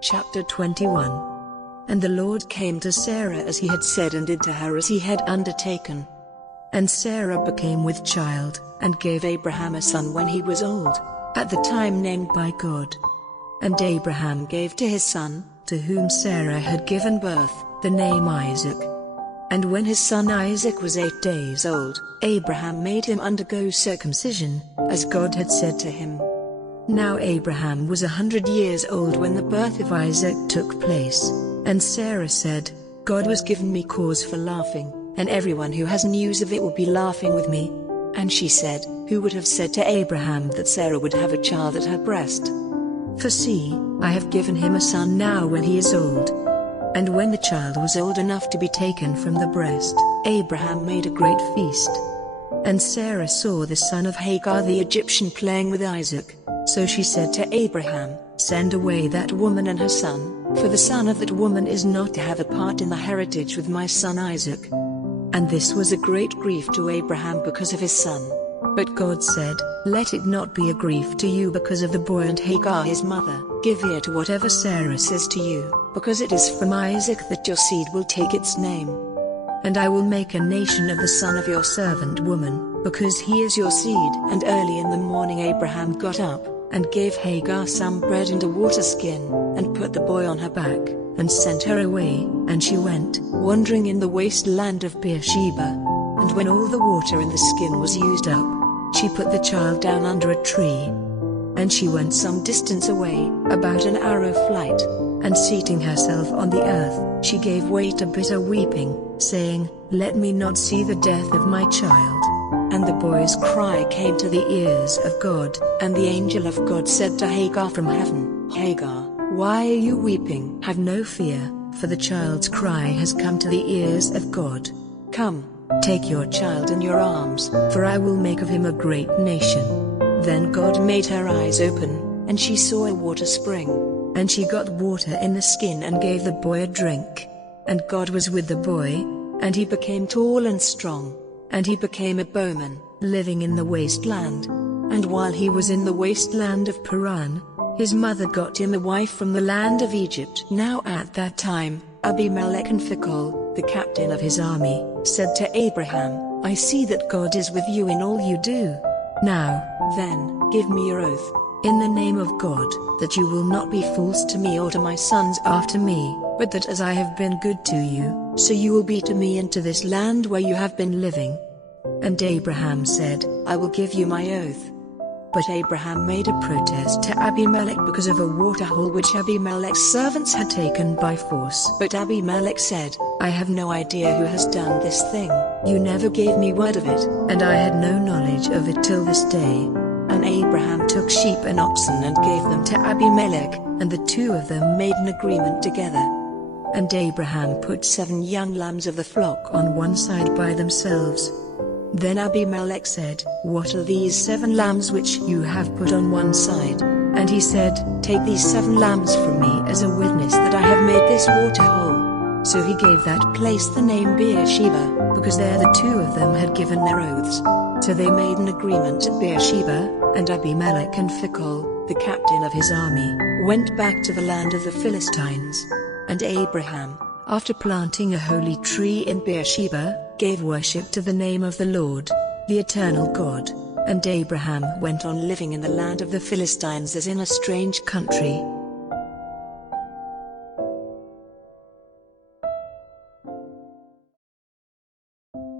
Chapter 21. And the Lord came to Sarah as he had said, and did to her as he had undertaken. And Sarah became with child, and gave Abraham a son when he was old, at the time named by God. And Abraham gave to his son, to whom Sarah had given birth, the name Isaac. And when his son Isaac was 8 days old, Abraham made him undergo circumcision, as God had said to him. Now Abraham was 100 years old when the birth of Isaac took place, and Sarah said, God has given me cause for laughing, and everyone who has news of it will be laughing with me. And she said, who would have said to Abraham that Sarah would have a child at her breast? For see, I have given him a son now when he is old. And when the child was old enough to be taken from the breast, Abraham made a great feast. And Sarah saw the son of Hagar the Egyptian playing with Isaac. So she said to Abraham, send away that woman and her son, for the son of that woman is not to have a part in the heritage with my son Isaac. And this was a great grief to Abraham because of his son. But God said, let it not be a grief to you because of the boy and Hagar his mother. Give ear to whatever Sarah says to you, because it is from Isaac that your seed will take its name. And I will make a nation of the son of your servant woman, because he is your seed. And early in the morning Abraham got up, and gave Hagar some bread and a water skin, and put the boy on her back, and sent her away, and she went, wandering in the wasteland of Beersheba. And when all the water in the skin was used up, she put the child down under a tree. And she went some distance away, about an arrow flight, and seating herself on the earth, she gave way to bitter weeping, saying, let me not see the death of my child. And the boy's cry came to the ears of God, and the angel of God said to Hagar from heaven, Hagar, why are you weeping? Have no fear, for the child's cry has come to the ears of God. Come, take your child in your arms, for I will make of him a great nation. Then God made her eyes open, and she saw a water spring. And she got water in the skin and gave the boy a drink. And God was with the boy, and he became tall and strong. And he became a bowman, living in the wasteland. And while he was in the wasteland of Paran, his mother got him a wife from the land of Egypt. Now at that time, Abimelech and Phicol, the captain of his army, said to Abraham, I see that God is with you in all you do. Now, then, give me your oath, in the name of God, that you will not be false to me or to my sons after me, but that as I have been good to you, so you will be to me and to this land where you have been living. And Abraham said, I will give you my oath. But Abraham made a protest to Abimelech because of a waterhole which Abimelech's servants had taken by force. But Abimelech said, I have no idea who has done this thing. You never gave me word of it, and I had no knowledge of it till this day. And Abraham took sheep and oxen and gave them to Abimelech, and the two of them made an agreement together. And Abraham put 7 young lambs of the flock on one side by themselves. Then Abimelech said, what are these 7 lambs which you have put on one side? And he said, take these 7 lambs from me as a witness that I have made this water hole. So he gave that place the name Beersheba, because there the two of them had given their oaths. So they made an agreement at Beersheba, and Abimelech and Phicol, the captain of his army, went back to the land of the Philistines. And Abraham, after planting a holy tree in Beersheba, gave worship to the name of the Lord, the eternal God. And Abraham went on living in the land of the Philistines as in a strange country.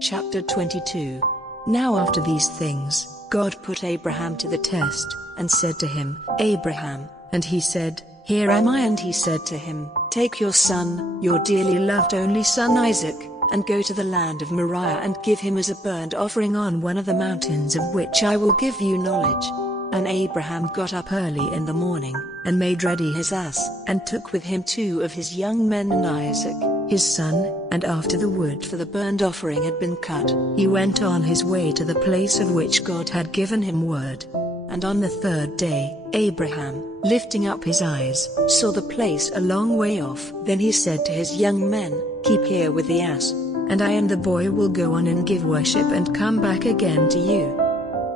Chapter 22. Now after these things, God put Abraham to the test, and said to him, Abraham, and he said, Here am I. And he said to him, Take your son, your dearly loved only son Isaac, and go to the land of Moriah and give him as a burnt offering on one of the mountains of which I will give you knowledge. And Abraham got up early in the morning, and made ready his ass, and took with him 2 of his young men and Isaac, his son, and after the wood for the burnt offering had been cut, he went on his way to the place of which God had given him word. And on the 3rd day, Abraham, lifting up his eyes, saw the place a long way off. Then he said to his young men, Keep here with the ass, and I and the boy will go on and give worship and come back again to you.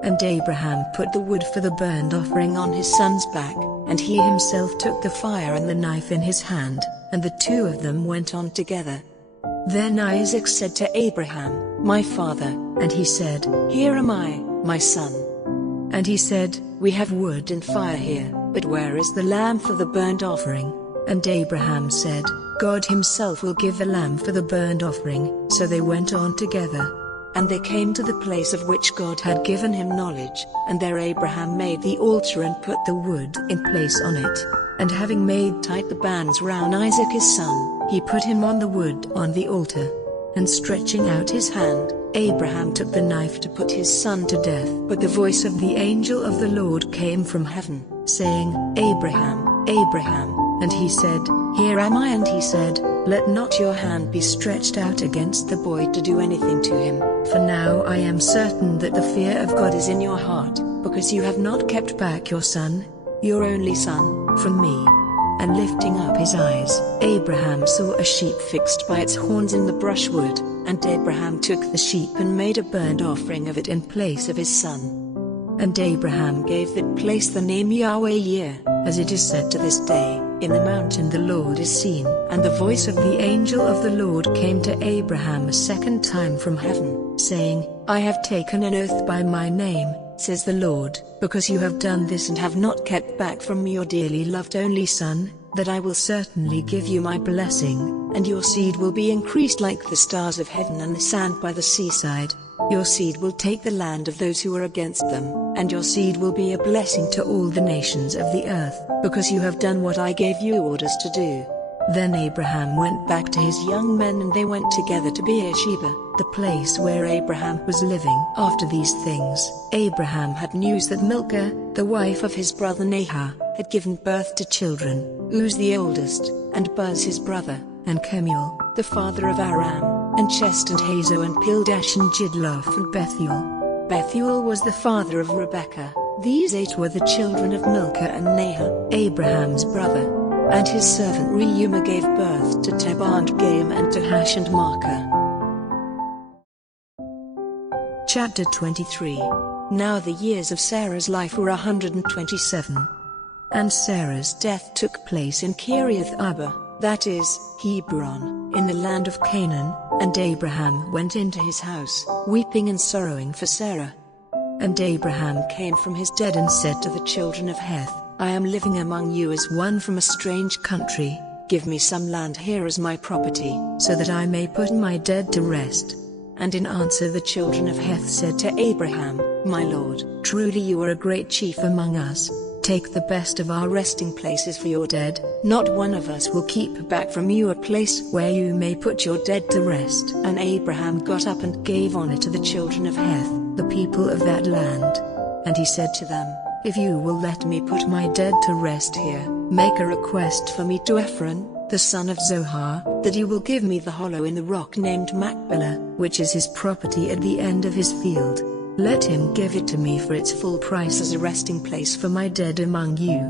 And Abraham put the wood for the burnt offering on his son's back, and he himself took the fire and the knife in his hand, and the two of them went on together. Then Isaac said to Abraham, "My father," and he said, "Here am I, my son." And he said, "We have wood and fire here, but where is the lamb for the burnt offering?" And Abraham said, "God himself will give the lamb for the burnt offering." So they went on together. And they came to the place of which God had given him knowledge, and there Abraham made the altar and put the wood in place on it. And having made tight the bands round Isaac his son, he put him on the wood on the altar. And stretching out his hand, Abraham took the knife to put his son to death. But the voice of the angel of the Lord came from heaven, saying, "Abraham, Abraham." And he said, "Here am I." And he said, "Let not your hand be stretched out against the boy to do anything to him, for now I am certain that the fear of God is in your heart, because you have not kept back your son, your only son, from me." And lifting up his eyes, Abraham saw a sheep fixed by its horns in the brushwood, and Abraham took the sheep and made a burnt offering of it in place of his son. And Abraham gave that place the name Yahweh-Yireh, as it is said to this day, "In the mountain the Lord is seen." And the voice of the angel of the Lord came to Abraham a second time from heaven, saying, "I have taken an oath by my name, says the Lord, because you have done this and have not kept back from me your dearly loved only son, that I will certainly give you my blessing, and your seed will be increased like the stars of heaven and the sand by the seaside. Your seed will take the land of those who are against them, and your seed will be a blessing to all the nations of the earth, because you have done what I gave you orders to do." Then Abraham went back to his young men, and they went together to Beersheba, the place where Abraham was living. After these things, Abraham had news that Milcah, the wife of his brother Nahor, had given birth to children, Uz the oldest, and Buz his brother, and Kemuel, the father of Aram, and Chest and Hazo and Pildash and Jidlaph and Bethuel. Bethuel was the father of Rebekah. These 8 were the children of Milcah and Nahor, Abraham's brother. And his servant Reumah gave birth to Tebah and Gaim and Tahash and Maacah. Chapter 23. Now the years of Sarah's life were 127. And Sarah's death took place in Kiriath Arba, that is, Hebron, in the land of Canaan, and Abraham went into his house, weeping and sorrowing for Sarah. And Abraham came from his dead and said to the children of Heth, "I am living among you as one from a strange country. Give me some land here as my property, so that I may put my dead to rest." And in answer the children of Heth said to Abraham, "My lord, truly you are a great chief among us. Take the best of our resting places for your dead. Not one of us will keep back from you a place where you may put your dead to rest." And Abraham got up and gave honor to the children of Heth, the people of that land. And he said to them, "If you will let me put my dead to rest here, make a request for me to Ephron, the son of Zohar, that he will give me the hollow in the rock named Machpelah, which is his property at the end of his field. Let him give it to me for its full price as a resting place for my dead among you."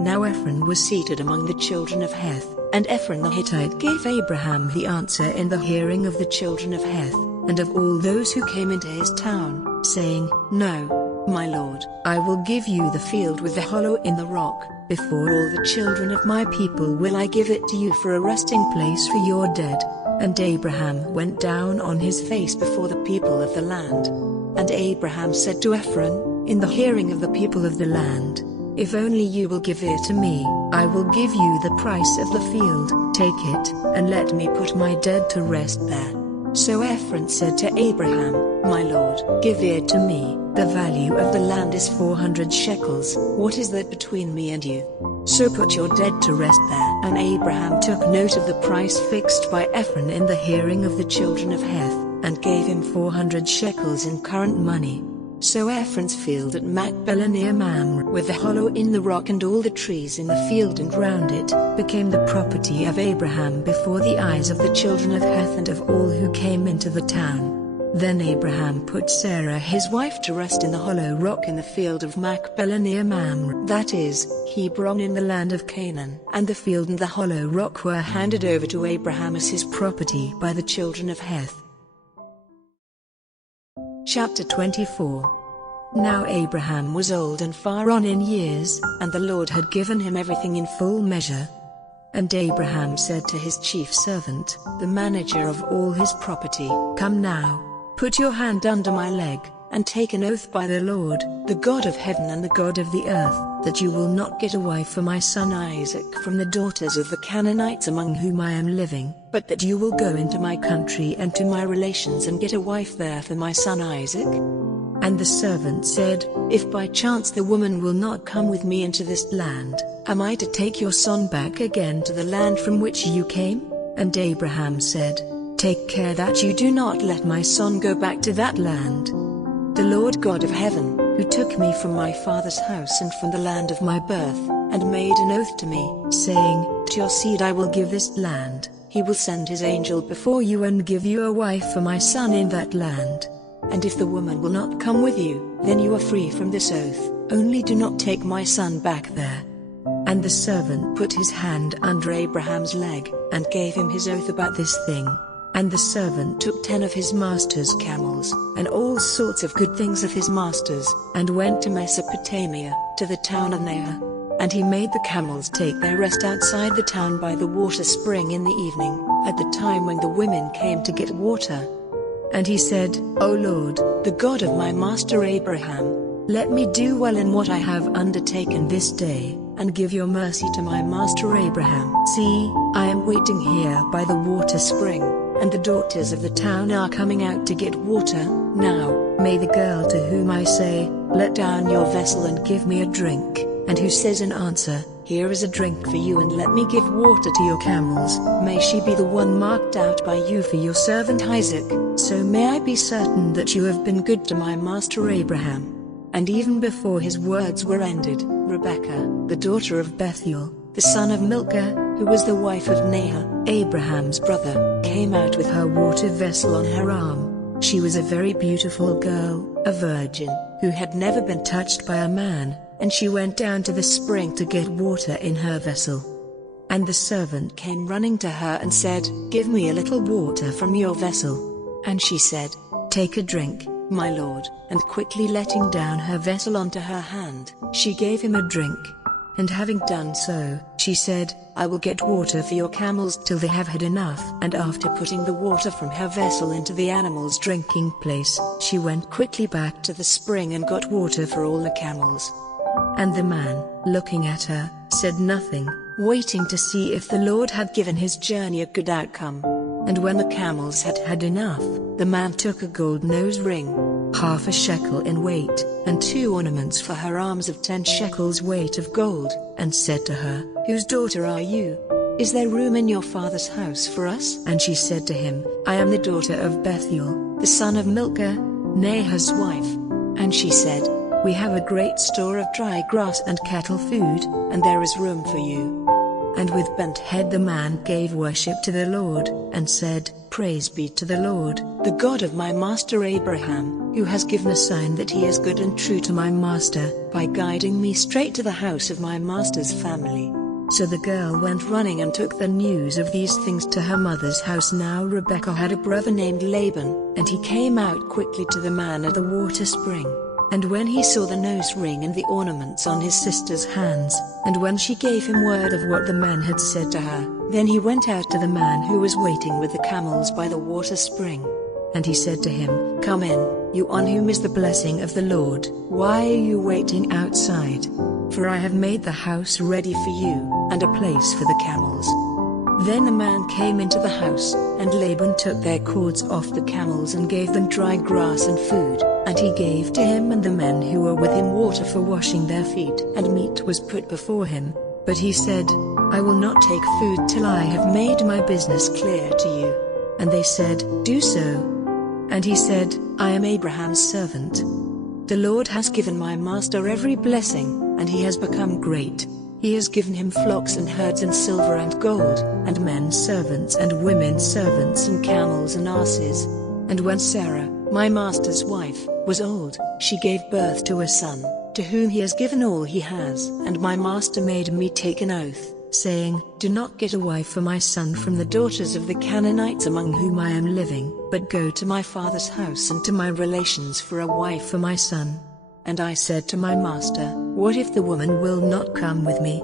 Now Ephron was seated among the children of Heth, and Ephron the Hittite gave Abraham the answer in the hearing of the children of Heth, and of all those who came into his town, saying, "No, my lord, I will give you the field with the hollow in the rock. Before all the children of my people will I give it to you for a resting place for your dead." And Abraham went down on his face before the people of the land. And Abraham said to Ephron, in the hearing of the people of the land, "If only you will give it to me, I will give you the price of the field. Take it, and let me put my dead to rest there." So Ephron said to Abraham, "My lord, give it to me. The value of the land is 400 shekels. What is that between me and you? So put your dead to rest there." And Abraham took note of the price fixed by Ephron in the hearing of the children of Heth, and gave him 400 shekels in current money. So Ephron's field at Machpelah near Mamre, with the hollow in the rock and all the trees in the field and round it, became the property of Abraham before the eyes of the children of Heth and of all who came into the town. Then Abraham put Sarah his wife to rest in the hollow rock in the field of Machpelah near Mamre, that is, Hebron in the land of Canaan. And the field and the hollow rock were handed over to Abraham as his property by the children of Heth. Chapter 24. Now Abraham was old and far on in years, and the Lord had given him everything in full measure. And Abraham said to his chief servant, the manager of all his property, "Come now, put your hand under my leg, and take an oath by the Lord, the God of heaven and the God of the earth, that you will not get a wife for my son Isaac from the daughters of the Canaanites among whom I am living, but that you will go into my country and to my relations and get a wife there for my son Isaac." And the servant said, "If by chance the woman will not come with me into this land, am I to take your son back again to the land from which you came?" And Abraham said, "Take care that you do not let my son go back to that land. The Lord God of heaven, who took me from my father's house and from the land of my birth, and made an oath to me, saying, 'To your seed I will give this land,' he will send his angel before you and give you a wife for my son in that land. And if the woman will not come with you, then you are free from this oath, only do not take my son back there." And the servant put his hand under Abraham's leg, and gave him his oath about this thing. And the servant took 10 of his master's camels, and all sorts of good things of his master's, and went to Mesopotamia, to the town of Nahor. And he made the camels take their rest outside the town by the water spring in the evening, at the time when the women came to get water. And he said, "O Lord, the God of my master Abraham, let me do well in what I have undertaken this day, and give your mercy to my master Abraham. See, I am waiting here by the water spring, and the daughters of the town are coming out to get water. Now, may the girl to whom I say, 'Let down your vessel and give me a drink,' and who says in answer, 'Here is a drink for you and let me give water to your camels,' may she be the one marked out by you for your servant Isaac. So may I be certain that you have been good to my master Abraham." And even before his words were ended, Rebekah, the daughter of Bethuel, the son of Milcah, who was the wife of Nahor, Abraham's brother, came out with her water vessel on her arm. She was a very beautiful girl, a virgin, who had never been touched by a man, and she went down to the spring to get water in her vessel. And the servant came running to her and said, "Give me a little water from your vessel." And she said, "Take a drink, my lord," and quickly letting down her vessel onto her hand, she gave him a drink. And having done so, she said, "I will get water for your camels till they have had enough." And after putting the water from her vessel into the animals' drinking place, she went quickly back to the spring and got water for all the camels. And the man, looking at her, said nothing, waiting to see if the Lord had given his journey a good outcome. And when the camels had had enough, the man took a gold nose ring, half a shekel in weight, and 2 ornaments for her arms of 10 shekels weight of gold, and said to her, "Whose daughter are you? Is there room in your father's house for us?" And she said to him, "I am the daughter of Bethuel, the son of Milcah, Nahor's wife." And she said, "We have a great store of dry grass and cattle food, and there is room for you." And with bent head the man gave worship to the Lord, and said, "Praise be to the Lord, the God of my master Abraham, who has given a sign that he is good and true to my master, by guiding me straight to the house of my master's family." So the girl went running and took the news of these things to her mother's house. Now Rebekah had a brother named Laban, and he came out quickly to the man at the water spring. And when he saw the nose ring and the ornaments on his sister's hands, and when she gave him word of what the man had said to her, then he went out to the man who was waiting with the camels by the water spring. And he said to him, "Come in, you on whom is the blessing of the Lord. Why are you waiting outside? For I have made the house ready for you, and a place for the camels." Then the man came into the house, and Laban took their cords off the camels and gave them dry grass and food, and he gave to him and the men who were with him water for washing their feet, and meat was put before him. But he said, "I will not take food till I have made my business clear to you." And they said, "Do so." And he said, "I am Abraham's servant. The Lord has given my master every blessing, and he has become great. He has given him flocks and herds and silver and gold, and men servants and women servants and camels and asses. And when Sarah, my master's wife, was old, she gave birth to a son, to whom he has given all he has. And my master made me take an oath, saying, 'Do not get a wife for my son from the daughters of the Canaanites among whom I am living, but go to my father's house and to my relations for a wife for my son.' And I said to my master, what if the woman will not come with me?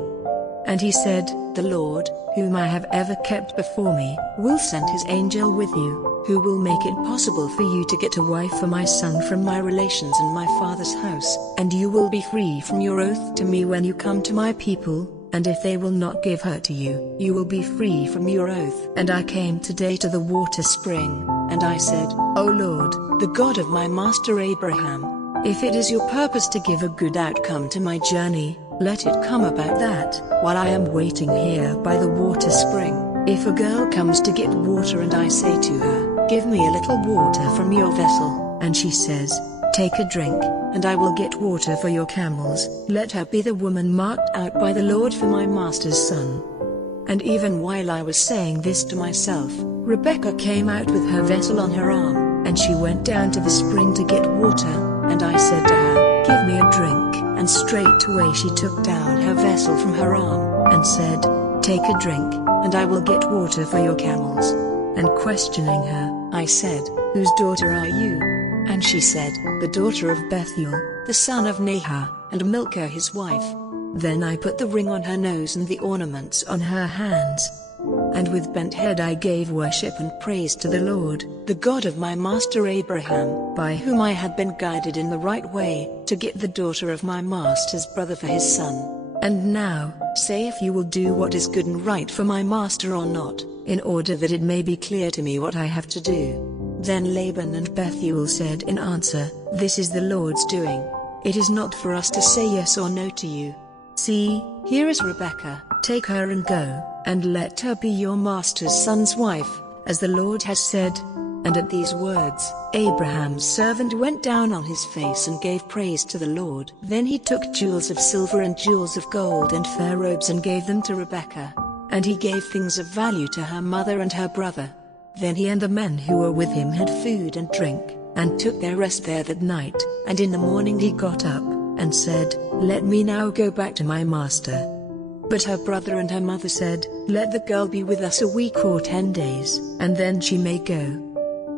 And he said, the Lord, whom I have ever kept before me, will send his angel with you, who will make it possible for you to get a wife for my son from my relations and my father's house, and you will be free from your oath to me when you come to my people, and if they will not give her to you, you will be free from your oath. And I came today to the water spring, and I said, O Lord, the God of my master Abraham, if it is your purpose to give a good outcome to my journey, let it come about that, while I am waiting here by the water spring, if a girl comes to get water and I say to her, give me a little water from your vessel, and she says, take a drink, and I will get water for your camels, let her be the woman marked out by the Lord for my master's son. And even while I was saying this to myself, Rebekah came out with her vessel on her arm, and she went down to the spring to get water, and I said to her, give me a drink, and straightway she took down her vessel from her arm, and said, take a drink, and I will get water for your camels. And questioning her, I said, whose daughter are you? And she said, the daughter of Bethuel, the son of Nahor, and Milcah his wife. Then I put the ring on her nose and the ornaments on her hands. And with bent head I gave worship and praise to the Lord, the God of my master Abraham, by whom I had been guided in the right way, to get the daughter of my master's brother for his son. And now, say if you will do what is good and right for my master or not, in order that it may be clear to me what I have to do. Then Laban and Bethuel said in answer, this is the Lord's doing. It is not for us to say yes or no to you. See, here is Rebekah, take her and go, and let her be your master's son's wife, as the Lord has said. And at these words, Abraham's servant went down on his face and gave praise to the Lord. Then he took jewels of silver and jewels of gold and fair robes and gave them to Rebekah. And he gave things of value to her mother and her brother. Then he and the men who were with him had food and drink, and took their rest there that night. And in the morning he got up, and said, let me now go back to my master. But her brother and her mother said, let the girl be with us a week or 10 days, and then she may go.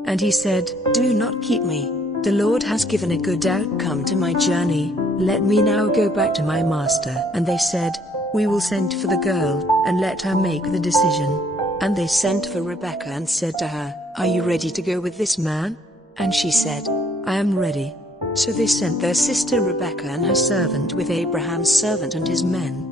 And he said, do not keep me. The Lord has given a good outcome to my journey, let me now go back to my master. And they said, we will send for the girl, and let her make the decision. And they sent for Rebekah and said to her, are you ready to go with this man? And she said, I am ready. So they sent their sister Rebekah and her servant with Abraham's servant and his men.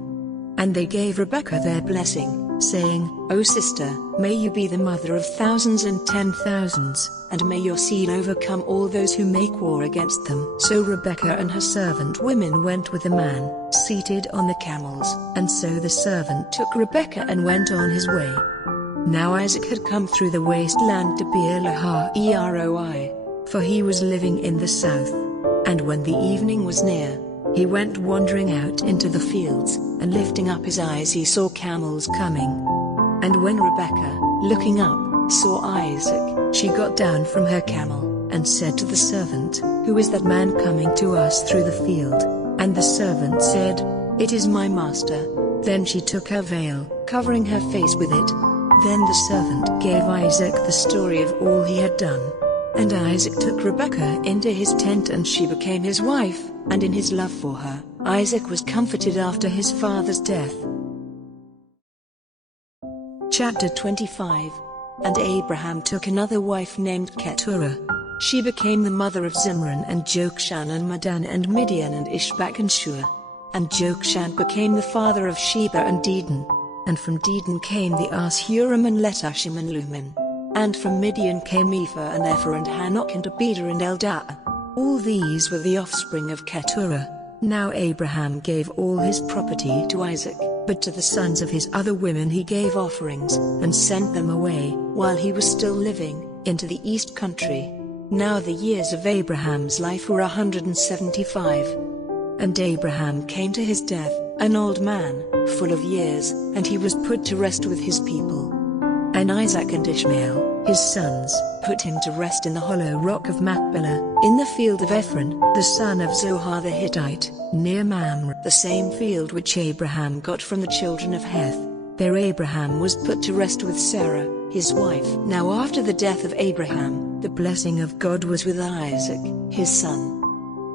And they gave Rebekah their blessing, saying, O sister, may you be the mother of thousands and 10,000s, and may your seed overcome all those who make war against them. So Rebekah and her servant women went with the man, seated on the camels, and so the servant took Rebekah and went on his way. Now Isaac had come through the wasteland to Beer-lahai-roi, for he was living in the south. And when the evening was near, he went wandering out into the fields, and lifting up his eyes he saw camels coming. And when Rebekah, looking up, saw Isaac, she got down from her camel, and said to the servant, who is that man coming to us through the field? And the servant said, it is my master. Then she took her veil, covering her face with it. Then the servant gave Isaac the story of all he had done. And Isaac took Rebekah into his tent and she became his wife, and in his love for her, Isaac was comforted after his father's death. Chapter 25. And Abraham took another wife named Keturah. She became the mother of Zimran and Jokshan and Medan and Midian and Ishbak and Shua. And Jokshan became the father of Sheba and Dedan. And from Dedan came the Ashurim and Letashim and Lumin. And from Midian came Ephah and Epher and Hanok and Abida and Eldah. All these were the offspring of Keturah. Now Abraham gave all his property to Isaac, but to the sons of his other women he gave offerings, and sent them away, while he was still living, into the east country. Now the years of Abraham's life were 175. And Abraham came to his death, an old man, full of years, and he was put to rest with his people. And Isaac and Ishmael, his sons, put him to rest in the hollow rock of Machpelah, in the field of Ephron, the son of Zohar the Hittite, near Mamre, the same field which Abraham got from the children of Heth. There Abraham was put to rest with Sarah, his wife. Now after the death of Abraham, the blessing of God was with Isaac, his son.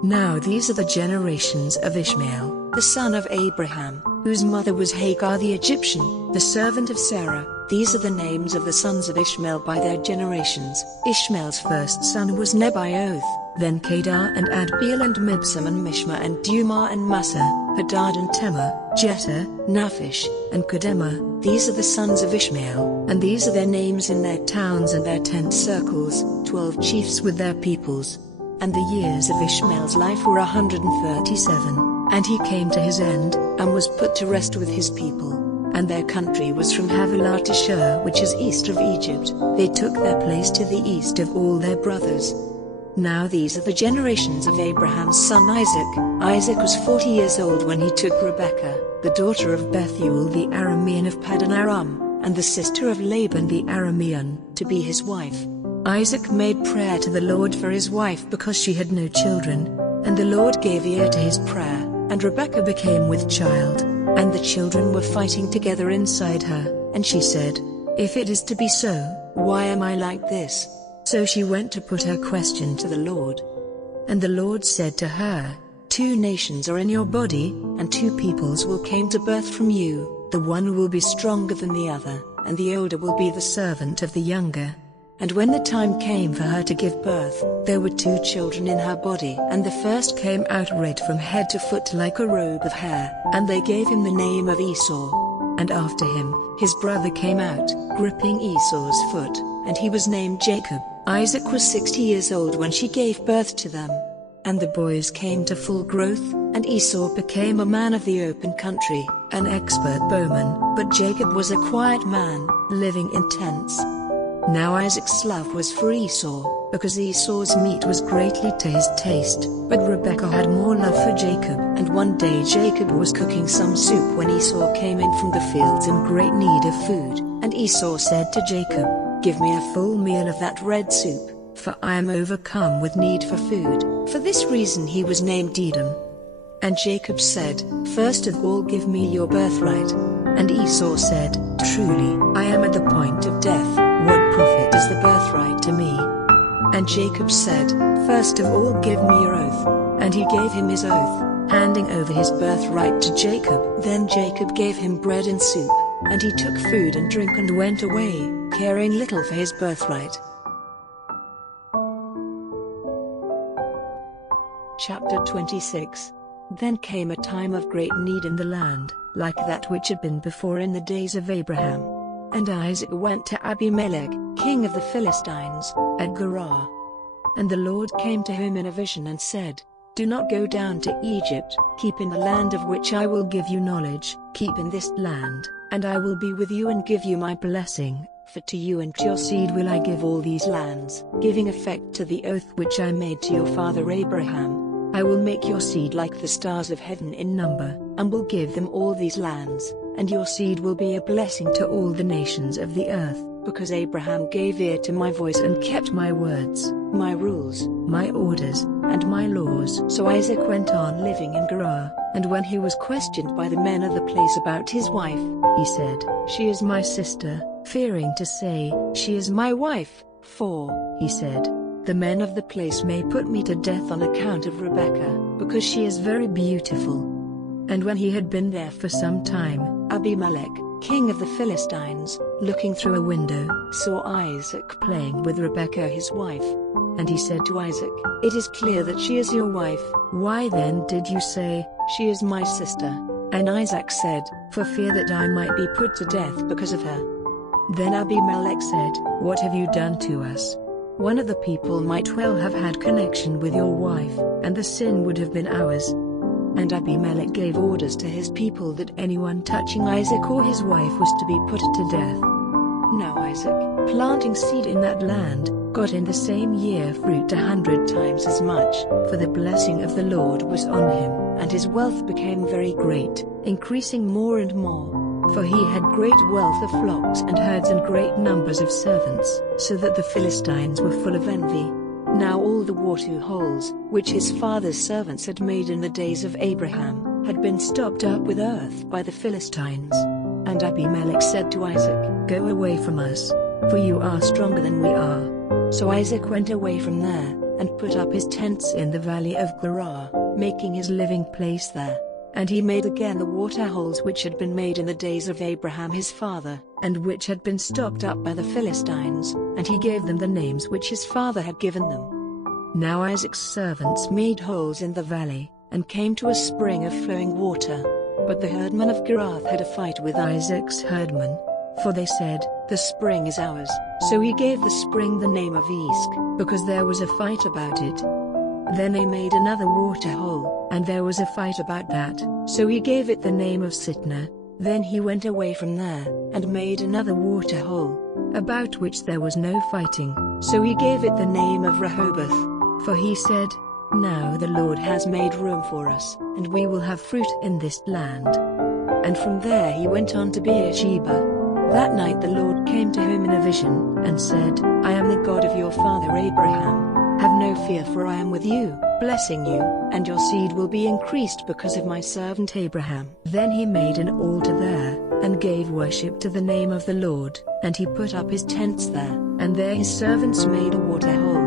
Now these are the generations of Ishmael, the son of Abraham, whose mother was Hagar the Egyptian, the servant of Sarah. These are the names of the sons of Ishmael by their generations. Ishmael's first son was Nebaioth, then Kedar and Adbeel and Mibsam and Mishma and Dumah and Massa, Hadad and Tema, Jether, Naphish, and Kedemah. These are the sons of Ishmael, and these are their names in their towns and their tent circles, 12 chiefs with their peoples. And the years of Ishmael's life were 137, and he came to his end, and was put to rest with his people. And their country was from Havilah to Shur, which is east of Egypt. They took their place to the east of all their brothers. Now these are the generations of Abraham's son Isaac. Isaac was 40 years old when he took Rebekah, the daughter of Bethuel the Aramean of Paddan Aram, and the sister of Laban the Aramean, to be his wife. Isaac made prayer to the Lord for his wife because she had no children, and the Lord gave ear to his prayer, and Rebekah became with child, and the children were fighting together inside her, and she said, "If it is to be so, why am I like this?" So she went to put her question to the Lord. And the Lord said to her, "2 nations are in your body, and 2 peoples will come to birth from you. The one will be stronger than the other, and the older will be the servant of the younger." And when the time came for her to give birth, there were 2 children in her body, and the first came out red from head to foot like a robe of hair, and they gave him the name of Esau. And after him, his brother came out, gripping Esau's foot, and he was named Jacob. Isaac was 60 years old when she gave birth to them. And the boys came to full growth, and Esau became a man of the open country, an expert bowman, but Jacob was a quiet man, living in tents. Now Isaac's love was for Esau, because Esau's meat was greatly to his taste, but Rebekah had more love for Jacob. And one day Jacob was cooking some soup when Esau came in from the fields in great need of food, and Esau said to Jacob, "Give me a full meal of that red soup, for I am overcome with need for food." For this reason he was named Edom. And Jacob said, "First of all give me your birthright." And Esau said, "Truly, I am at the point of death. What profit is the birthright to me?" And Jacob said, "First of all give me your oath." And he gave him his oath, handing over his birthright to Jacob. Then Jacob gave him bread and soup, and he took food and drink and went away, caring little for his birthright. Chapter 26. Then came a time of great need in the land, like that which had been before in the days of Abraham. And Isaac went to Abimelech, king of the Philistines, at Gerar. And the Lord came to him in a vision and said, "Do not go down to Egypt, keep in the land of which I will give you knowledge, keep in this land, and I will be with you and give you my blessing, for to you and to your seed will I give all these lands, giving effect to the oath which I made to your father Abraham. I will make your seed like the stars of heaven in number, and will give them all these lands, and your seed will be a blessing to all the nations of the earth, because Abraham gave ear to my voice and kept my words, my rules, my orders, and my laws." So Isaac went on living in Gerar, and when he was questioned by the men of the place about his wife, he said, "She is my sister," fearing to say, "She is my wife," for, he said, "The men of the place may put me to death on account of Rebekah, because she is very beautiful." And when he had been there for some time, Abimelech, king of the Philistines, looking through a window, saw Isaac playing with Rebekah his wife. And he said to Isaac, "It is clear that she is your wife. Why then did you say, 'She is my sister'?" And Isaac said, "For fear that I might be put to death because of her." Then Abimelech said, "What have you done to us? One of the people might well have had connection with your wife, and the sin would have been ours." And Abimelech gave orders to his people that anyone touching Isaac or his wife was to be put to death. Now Isaac, planting seed in that land, got in the same year fruit 100 times as much, for the blessing of the Lord was on him, and his wealth became very great, increasing more and more. For he had great wealth of flocks and herds and great numbers of servants, so that the Philistines were full of envy. Now all the water holes, which his father's servants had made in the days of Abraham, had been stopped up with earth by the Philistines. And Abimelech said to Isaac, "Go away from us, for you are stronger than we are." So Isaac went away from there, and put up his tents in the valley of Gerar, making his living place there. And he made again the water holes which had been made in the days of Abraham his father, and which had been stopped up by the Philistines, and he gave them the names which his father had given them. Now Isaac's servants made holes in the valley, and came to a spring of flowing water. But the herdmen of Gerar had a fight with Isaac's herdmen, for they said, "The spring is ours." So he gave the spring the name of Esk, because there was a fight about it. Then they made another water hole, and there was a fight about that, so he gave it the name of Sitnah. Then he went away from there, and made another water hole, about which there was no fighting, so he gave it the name of Rehoboth. For he said, "Now the Lord has made room for us, and we will have fruit in this land." And from there he went on to Beersheba. That night the Lord came to him in a vision, and said, "I am the God of your father Abraham. Have no fear, for I am with you, blessing you, and your seed will be increased because of my servant Abraham." Then he made an altar there, and gave worship to the name of the Lord, and he put up his tents there, and there his servants made a water hole.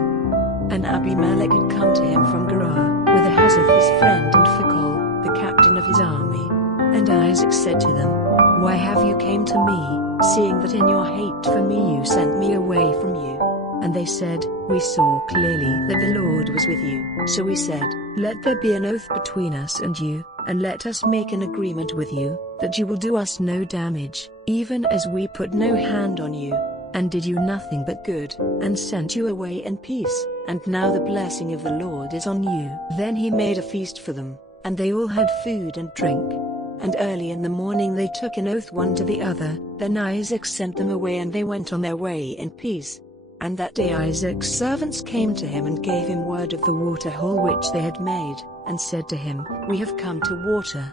And Abimelech had come to him from Gerar, with Ahuzzath his friend and Phicol, the captain of his army. And Isaac said to them, "Why have you came to me, seeing that in your hate for me you sent me away from you?" And they said, "We saw clearly that the Lord was with you." So we said, "Let there be an oath between us and you, and let us make an agreement with you, that you will do us no damage, even as we put no hand on you, and did you nothing but good, and sent you away in peace, and now the blessing of the Lord is on you." Then he made a feast for them, and they all had food and drink. And early in the morning they took an oath one to the other. Then Isaac sent them away, and they went on their way in peace. And that day Isaac's servants came to him and gave him word of the water hole which they had made, and said to him, "We have come to water."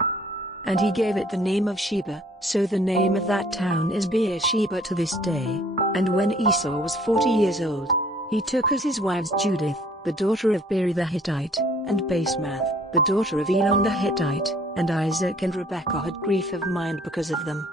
And he gave it the name of Sheba, so the name of that town is Beersheba to this day. And when Esau was 40 years old, he took as his wives Judith, the daughter of Beeri the Hittite, and Basemath, the daughter of Elon the Hittite, and Isaac and Rebekah had grief of mind because of them.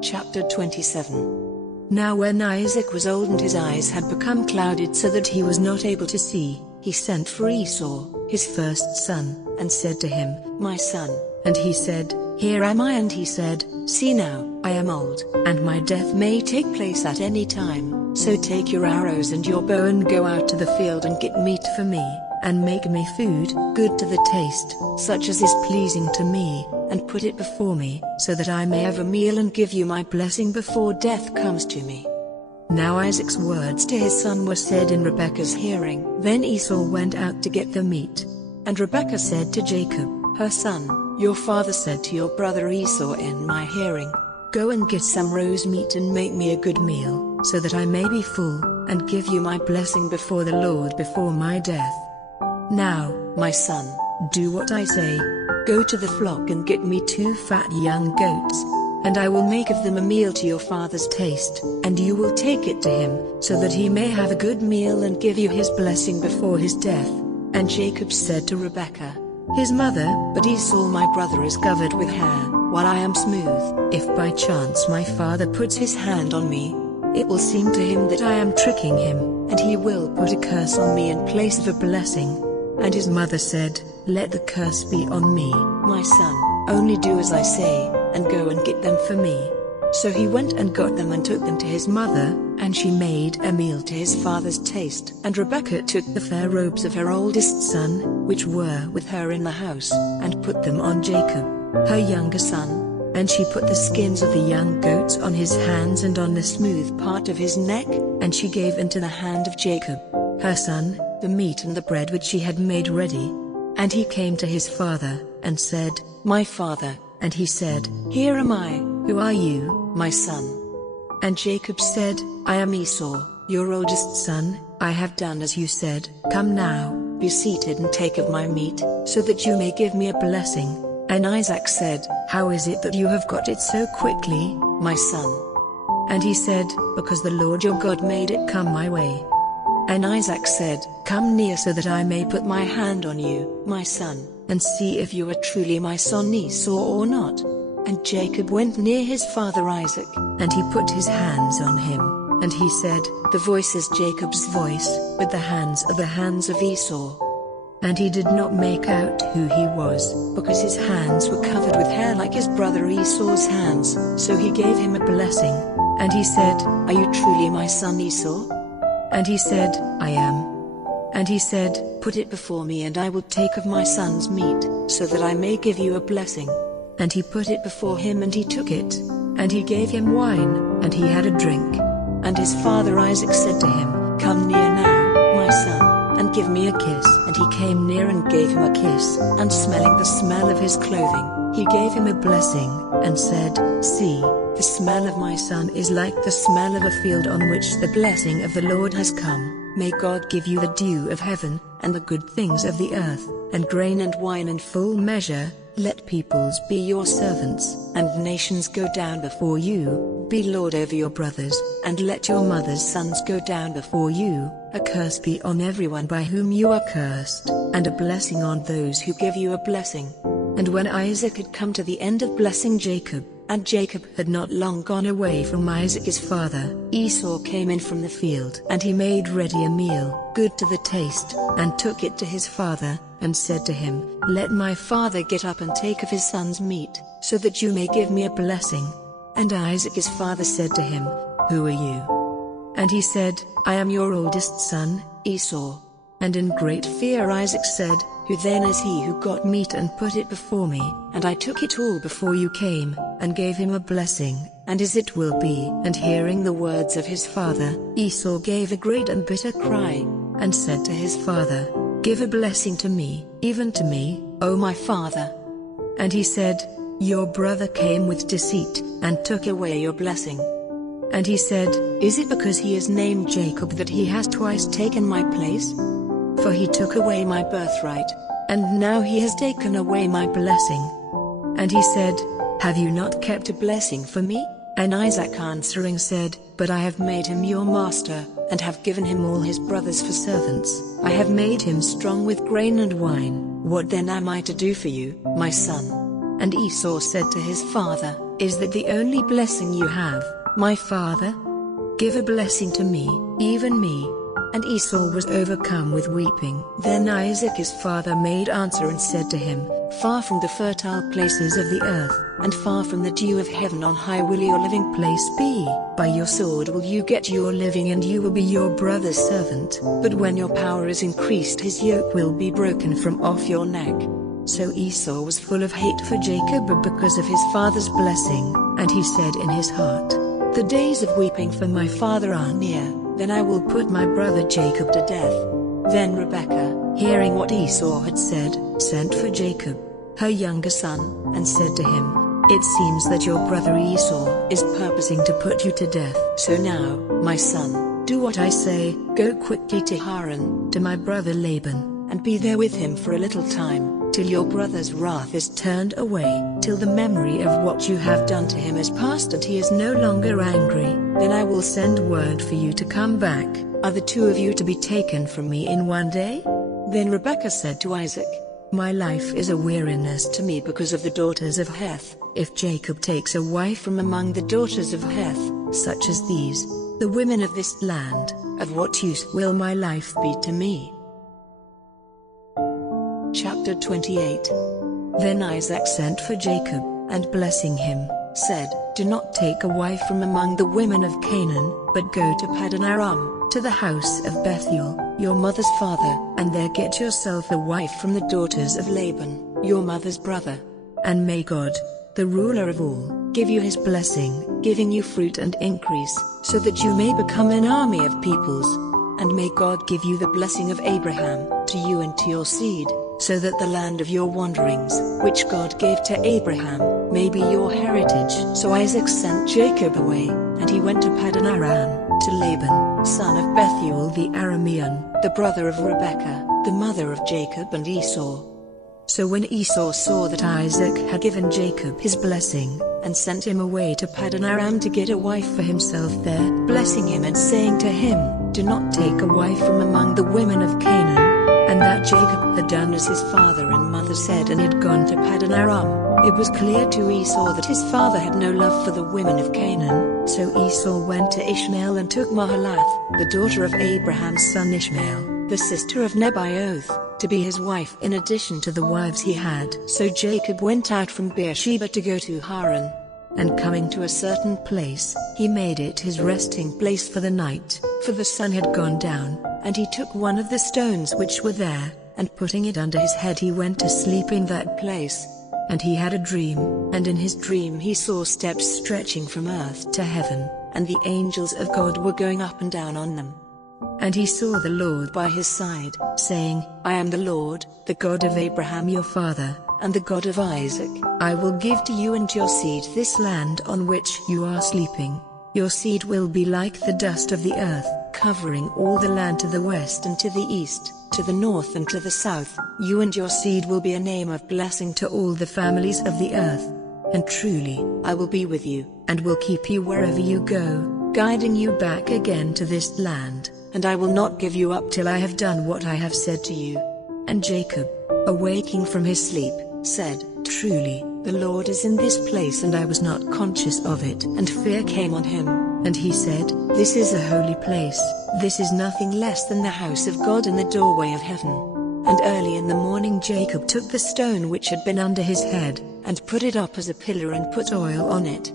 Chapter 27. Now when Isaac was old and his eyes had become clouded so that he was not able to see, he sent for Esau, his first son, and said to him, "My son." And he said, "Here am I." And he said, "See now, I am old, and my death may take place at any time, so take your arrows and your bow and go out to the field and get meat for me, and make me food, good to the taste, such as is pleasing to me, and put it before me, so that I may have a meal and give you my blessing before death comes to me." Now Isaac's words to his son were said in Rebekah's hearing. Then Esau went out to get the meat. And Rebekah said to Jacob, her son, "Your father said to your brother Esau in my hearing, 'Go and get some roast meat and make me a good meal, so that I may be full, and give you my blessing before the Lord before my death.' Now, my son, do what I say. Go to the flock and get me 2 fat young goats, and I will make of them a meal to your father's taste, and you will take it to him, so that he may have a good meal and give you his blessing before his death." And Jacob said to Rebekah, his mother, "But Esau my brother is covered with hair, while I am smooth. If by chance my father puts his hand on me, it will seem to him that I am tricking him, and he will put a curse on me in place of a blessing." And his mother said, "Let the curse be on me, my son, only do as I say, and go and get them for me." So he went and got them and took them to his mother, and she made a meal to his father's taste. And Rebekah took the fair robes of her oldest son, which were with her in the house, and put them on Jacob, her younger son, and she put the skins of the young goats on his hands and on the smooth part of his neck, and she gave into the hand of Jacob, her son, the meat and the bread which she had made ready. And he came to his father, and said, "My father." And he said, "Here am I." "Who are you, my son?" And Jacob said, "I am Esau, your oldest son. I have done as you said. Come now, be seated and take of my meat, so that you may give me a blessing." And Isaac said, "How is it that you have got it so quickly, my son?" And he said, "Because the Lord your God made it come my way." And Isaac said, "Come near so that I may put my hand on you, my son, and see if you are truly my son Esau or not." And Jacob went near his father Isaac, and he put his hands on him, And he said, "The voice is Jacob's voice, but the hands are the hands of Esau." And he did not make out who he was, because his hands were covered with hair like his brother Esau's hands. So he gave him a blessing. And he said, "Are you truly my son Esau?" And he said, "I am." And he said, "Put it before me, and I will take of my son's meat, so that I may give you a blessing." And he put it before him, and he took it. And he gave him wine, and he had a drink. And his father Isaac said to him, "Come near now, my son, and give me a kiss." And he came near and gave him a kiss, and smelling the smell of his clothing, he gave him a blessing, and said, "See, the smell of my son is like the smell of a field on which the blessing of the Lord has come. May God give you the dew of heaven, and the good things of the earth, and grain and wine in full measure. Let peoples be your servants, and nations go down before you. Be lord over your brothers, and let your mother's sons go down before you. A curse be on everyone by whom you are cursed, and a blessing on those who give you a blessing." And when Isaac had come to the end of blessing Jacob, and Jacob had not long gone away from Isaac his father, Esau came in from the field, and he made ready a meal, good to the taste, and took it to his father, and said to him, "Let my father get up and take of his son's meat, so that you may give me a blessing." And Isaac his father said to him, "Who are you?" And he said, "I am your oldest son, Esau." And in great fear Isaac said, "Who then is he who got meat and put it before me, and I took it all before you came, and gave him a blessing, and as it will be?" And hearing the words of his father, Esau gave a great and bitter cry, and said to his father, "Give a blessing to me, even to me, O my father." And he said, "Your brother came with deceit, and took away your blessing." And he said, "Is it because he is named Jacob that he has twice taken my place? For he took away my birthright, and now he has taken away my blessing." And he said, "Have you not kept a blessing for me?" And Isaac answering said, "But I have made him your master, and have given him all his brothers for servants. I have made him strong with grain and wine. What then am I to do for you, my son?" And Esau said to his father, "Is that the only blessing you have, my father? Give a blessing to me, even me." And Esau was overcome with weeping. Then Isaac his father made answer and said to him, "Far from the fertile places of the earth, and far from the dew of heaven on high will your living place be. By your sword will you get your living, and you will be your brother's servant. But when your power is increased, his yoke will be broken from off your neck." So Esau was full of hate for Jacob because of his father's blessing, and he said in his heart, "The days of weeping for my father are near. Then I will put my brother Jacob to death." Then Rebekah, hearing what Esau had said, sent for Jacob, her younger son, and said to him, "It seems that your brother Esau is purposing to put you to death. So now, my son, do what I say. Go quickly to Haran, to my brother Laban, and be there with him for a little time, till your brother's wrath is turned away, till the memory of what you have done to him is past and he is no longer angry. Then I will send word for you to come back. Are the two of you to be taken from me in one day?" Then Rebekah said to Isaac, "My life is a weariness to me because of the daughters of Heth. If Jacob takes a wife from among the daughters of Heth, such as these, the women of this land, of what use will my life be to me?" Chapter 28. Then Isaac sent for Jacob, and blessing him, said, "Do not take a wife from among the women of Canaan, but go to Paddan Aram, to the house of Bethuel, your mother's father, and there get yourself a wife from the daughters of Laban, your mother's brother. And may God, the ruler of all, give you his blessing, giving you fruit and increase, so that you may become an army of peoples. And may God give you the blessing of Abraham, to you and to your seed, so that the land of your wanderings, which God gave to Abraham, may be your heritage." So Isaac sent Jacob away, and he went to Paddan Aram, to Laban, son of Bethuel the Aramean, the brother of Rebekah, the mother of Jacob and Esau. So when Esau saw that Isaac had given Jacob his blessing, and sent him away to Paddan Aram to get a wife for himself there, blessing him and saying to him, "Do not take a wife from among the women of Canaan," and that Jacob had done as his father and mother said and had gone to Paddan Aram, it was clear to Esau that his father had no love for the women of Canaan, So Esau went to Ishmael and took Mahalath, the daughter of Abraham's son Ishmael, the sister of Nebaioth, to be his wife in addition to the wives he had. So Jacob went out from Beersheba to go to Haran. And coming to a certain place, he made it his resting place for the night, for the sun had gone down. And he took one of the stones which were there, and putting it under his head he went to sleep in that place. And he had a dream, and in his dream he saw steps stretching from earth to heaven, and the angels of God were going up and down on them. And he saw the Lord by his side, saying, I am the Lord, the God of Abraham your father, and the God of Isaac. I will give to you and your seed this land on which you are sleeping. Your seed will be like the dust of the earth, covering all the land to the west and to the east, to the north and to the south. You and your seed will be a name of blessing to all the families of the earth. And truly, I will be with you, and will keep you wherever you go, guiding you back again to this land, and I will not give you up till I have done what I have said to you. And Jacob, awaking from his sleep, said, Truly, the Lord is in this place, and I was not conscious of it. And fear came on him, and he said, This is a holy place, this is nothing less than the house of God in the doorway of heaven. And early in the morning Jacob took the stone which had been under his head, and put it up as a pillar and put oil on it.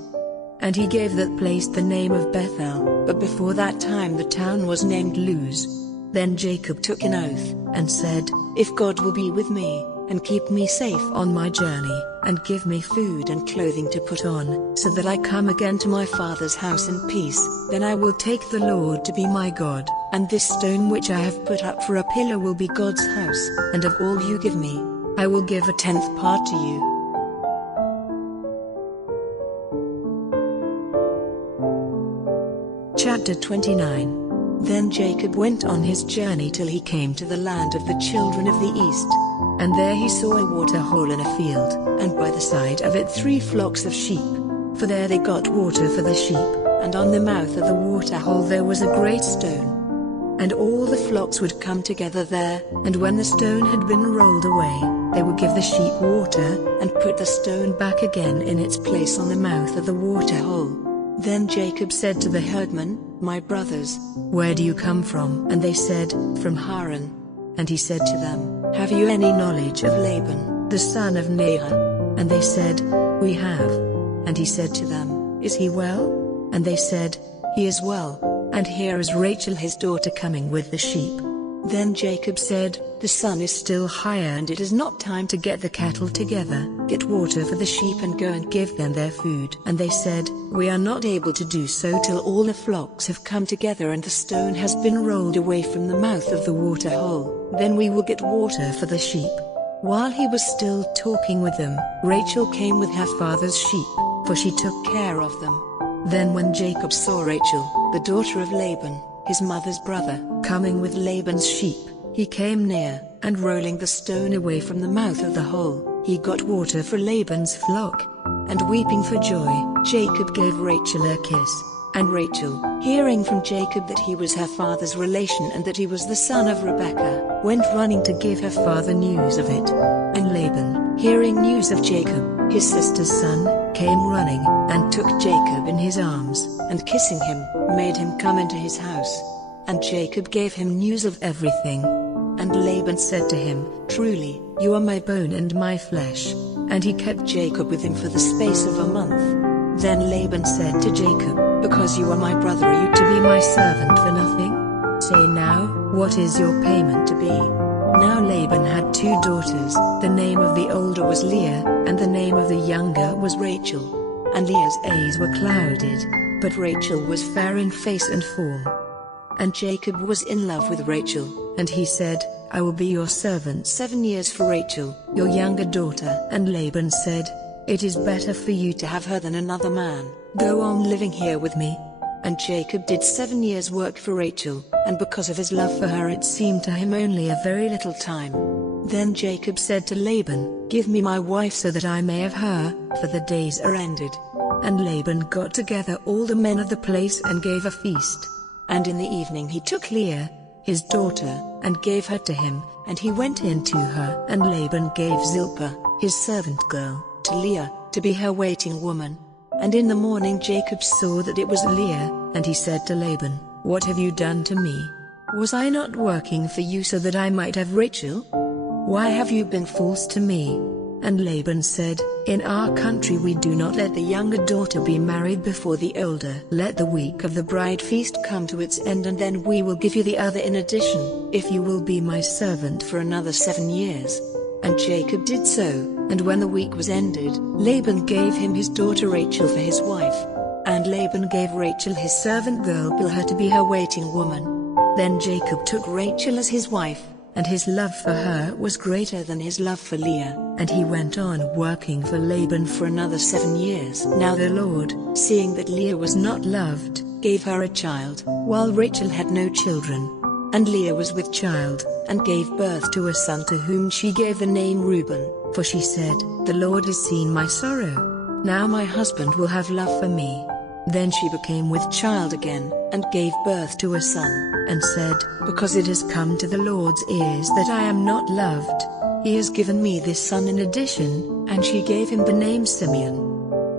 And he gave that place the name of Bethel, but before that time the town was named Luz. Then Jacob took an oath, and said, If God will be with me, and keep me safe on my journey, and give me food and clothing to put on, so that I come again to my father's house in peace, then I will take the Lord to be my God, and this stone which I have put up for a pillar will be God's house, and of all you give me, I will give a 10th part to you. Chapter 29. Then Jacob went on his journey till he came to the land of the children of the east. And there he saw a water hole in a field, and by the side of it 3 flocks of sheep. For there they got water for the sheep, and on the mouth of the water hole there was a great stone. And all the flocks would come together there, and when the stone had been rolled away, they would give the sheep water, and put the stone back again in its place on the mouth of the water hole. Then Jacob said to the herdmen, My brothers, where do you come from? And they said, From Haran. And he said to them, Have you any knowledge of Laban, the son of Nahor? And they said, We have. And he said to them, Is he well? And they said, He is well, and here is Rachel his daughter coming with the sheep. Then Jacob said, The sun is still higher, and it is not time to get the cattle together. Get water for the sheep and go and give them their food. And they said, We are not able to do so till all the flocks have come together and the stone has been rolled away from the mouth of the water hole. Then we will get water for the sheep. While he was still talking with them, Rachel came with her father's sheep, for she took care of them. Then when Jacob saw Rachel, the daughter of Laban, his mother's brother, coming with Laban's sheep, he came near, and rolling the stone away from the mouth of the hole, he got water for Laban's flock. And weeping for joy, Jacob gave Rachel a kiss. And Rachel, hearing from Jacob that he was her father's relation and that he was the son of Rebekah, went running to give her father news of it. And Laban, hearing news of Jacob, his sister's son, came running, and took Jacob in his arms, and kissing him, made him come into his house. And Jacob gave him news of everything. And Laban said to him, Truly, you are my bone and my flesh. And he kept Jacob with him for the space of a month. Then Laban said to Jacob, Because you are my brother, are you to be my servant for nothing? Say now, what is your payment to be? Now Laban had 2 daughters, the name of the older was Leah, and the name of the younger was Rachel. And Leah's eyes were clouded, but Rachel was fair in face and form. And Jacob was in love with Rachel, and he said, I will be your servant 7 years for Rachel, your younger daughter. And Laban said, It is better for you to have her than another man. Go on living here with me. And Jacob did 7 years' work for Rachel, and because of his love for her it seemed to him only a very little time. Then Jacob said to Laban, Give me my wife so that I may have her, for the days are ended. And Laban got together all the men of the place and gave a feast. And in the evening he took Leah, his daughter, and gave her to him, and he went in to her. And Laban gave Zilpah, his servant girl, to Leah, to be her waiting woman. And in the morning Jacob saw that it was Leah, and he said to Laban, "What have you done to me? Was I not working for you so that I might have Rachel? Why have you been false to me?" And Laban said, "In our country we do not let the younger daughter be married before the older. Let the week of the bride feast come to its end, and then we will give you the other in addition, if you will be my servant for another 7 years." And Jacob did so, and when the week was ended, Laban gave him his daughter Rachel for his wife. And Laban gave Rachel his servant girl Bilhah to be her waiting woman. Then Jacob took Rachel as his wife, and his love for her was greater than his love for Leah, and he went on working for Laban for another 7 years. Now the Lord, seeing that Leah was not loved, gave her a child, while Rachel had no children. And Leah was with child, and gave birth to a son to whom she gave the name Reuben, for she said, "The Lord has seen my sorrow. Now my husband will have love for me." Then she became with child again, and gave birth to a son, and said, "Because it has come to the Lord's ears that I am not loved, he has given me this son in addition," and she gave him the name Simeon.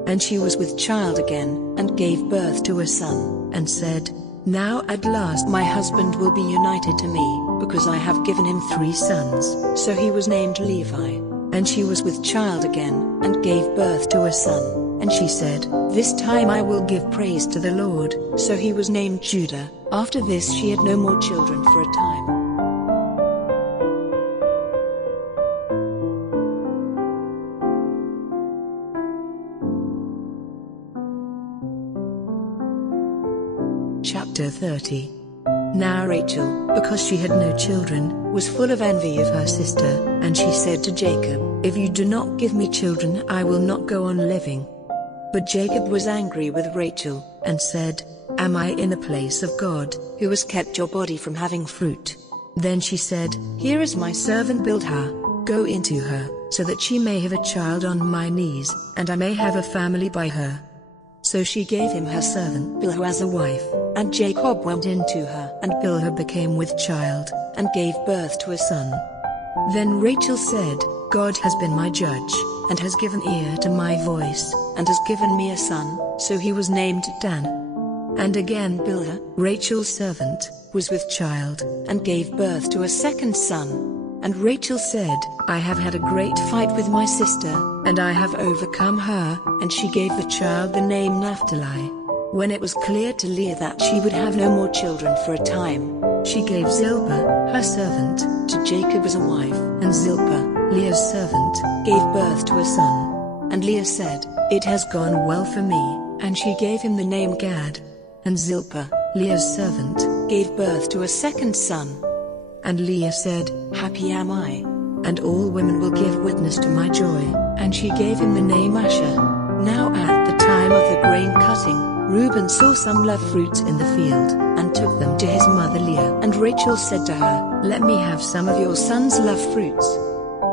And she was with child again, and gave birth to a son, and said, "Now at last my husband will be united to me, because I have given him 3 sons." So he was named Levi. And she was with child again, and gave birth to a son. And she said, "This time I will give praise to the Lord." So he was named Judah. After this she had no more children for a time. Chapter 30. Now Rachel, because she had no children, was full of envy of her sister, and she said to Jacob, "If you do not give me children I will not go on living." But Jacob was angry with Rachel, and said, "Am I in the place of God, who has kept your body from having fruit?" Then she said, "Here is my servant Bilhah, go into her, so that she may have a child on my knees, and I may have a family by her." So she gave him her servant Bilhah as a wife, and Jacob went into her, and Bilhah became with child, and gave birth to a son. Then Rachel said, "God has been my judge, and has given ear to my voice, and has given me a son," so he was named Dan. And again Bilhah, Rachel's servant, was with child, and gave birth to a second son. And Rachel said, "I have had a great fight with my sister, and I have overcome her," and she gave the child the name Naphtali. When it was clear to Leah that she would have no more children for a time, she gave Zilpah, her servant, to Jacob as a wife. And Zilpah, Leah's servant, gave birth to a son. And Leah said, "It has gone well for me," and she gave him the name Gad. And Zilpah, Leah's servant, gave birth to a second son. And Leah said, "Happy am I, and all women will give witness to my joy," and she gave him the name Asher. Now at the time of the grain cutting, Reuben saw some love fruits in the field, and took them to his mother Leah. And Rachel said to her, "Let me have some of your son's love fruits."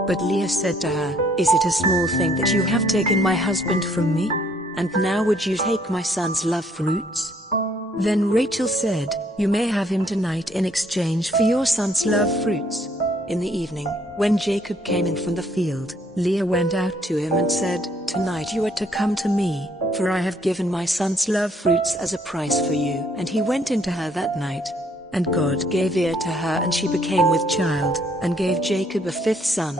But Leah said to her, "Is it a small thing that you have taken my husband from me? And now would you take my son's love fruits?" Then Rachel said, "You may have him tonight in exchange for your son's love fruits." In the evening, when Jacob came in from the field, Leah went out to him and said, "Tonight you are to come to me, for I have given my son's love fruits as a price for you." And he went into her that night. And God gave ear to her, and she became with child, and gave Jacob a 5th son.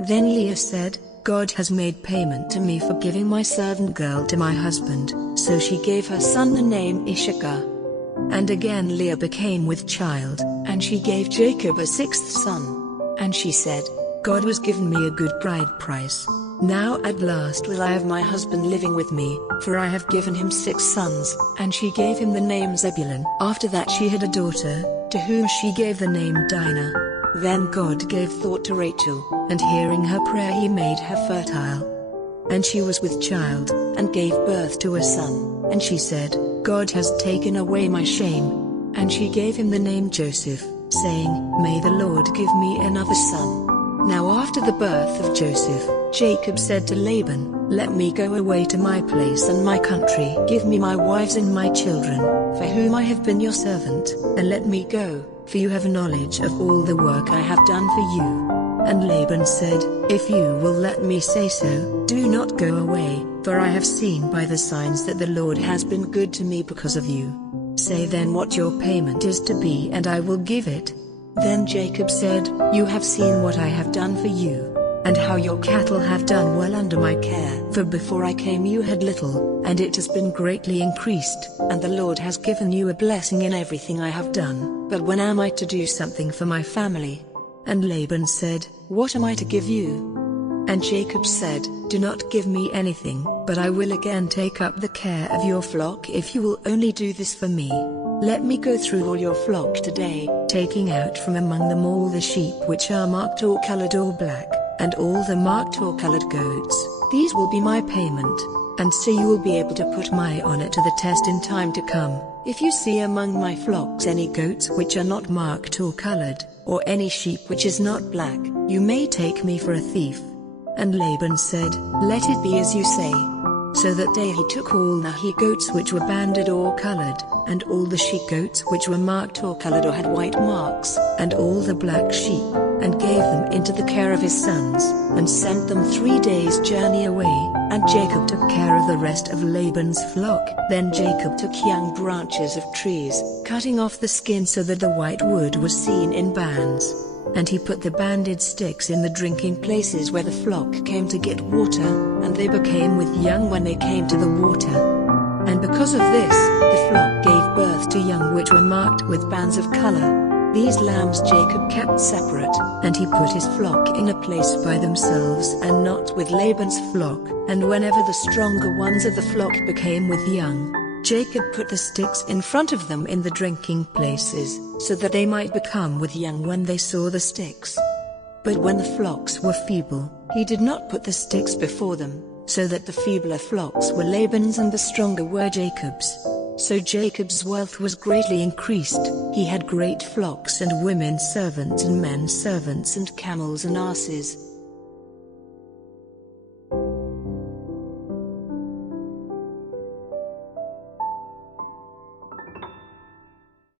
Then Leah said, "God has made payment to me for giving my servant girl to my husband," so she gave her son the name Issachar. And again Leah became with child, and she gave Jacob a 6th son. And she said, "God has given me a good bride price. Now at last will I have my husband living with me, for I have given him 6 sons." And she gave him the name Zebulun. After that she had a daughter, to whom she gave the name Dinah. Then God gave thought to Rachel, and hearing her prayer he made her fertile. And she was with child, and gave birth to a son. And she said, "God has taken away my shame." And she gave him the name Joseph, saying, "May the Lord give me another son." Now after the birth of Joseph, Jacob said to Laban, "Let me go away to my place and my country. Give me my wives and my children, for whom I have been your servant, and let me go, for you have knowledge of all the work I have done for you." And Laban said, "If you will let me say so, do not go away, for I have seen by the signs that the Lord has been good to me because of you. Say then what your payment is to be, and I will give it." Then Jacob said, "You have seen what I have done for you, and how your cattle have done well under my care. For before I came you had little, and it has been greatly increased, and the Lord has given you a blessing in everything I have done. But when am I to do something for my family?" And Laban said, "What am I to give you?" And Jacob said, "Do not give me anything, but I will again take up the care of your flock if you will only do this for me. Let me go through all your flock today, taking out from among them all the sheep which are marked or colored or black, and all the marked or colored goats. These will be my payment, and so you will be able to put my honor to the test in time to come. If you see among my flocks any goats which are not marked or colored, or any sheep which is not black, you may take me for a thief." And Laban said, "Let it be as you say." So that day he took all the he-goats which were banded or colored, and all the she-goats which were marked or colored or had white marks, and all the black sheep, and gave them into the care of his sons, and sent them 3 days' journey away, and Jacob took care of the rest of Laban's flock. Then Jacob took young branches of trees, cutting off the skin so that the white wood was seen in bands. And he put the banded sticks in the drinking places where the flock came to get water, and they became with young when they came to the water. And because of this, the flock gave birth to young which were marked with bands of color. These lambs Jacob kept separate, and he put his flock in a place by themselves and not with Laban's flock. And whenever the stronger ones of the flock became with young, Jacob put the sticks in front of them in the drinking places, so that they might become with young when they saw the sticks. But when the flocks were feeble, he did not put the sticks before them, so that the feebler flocks were Laban's and the stronger were Jacob's. So Jacob's wealth was greatly increased. He had great flocks and women servants and men servants and camels and asses.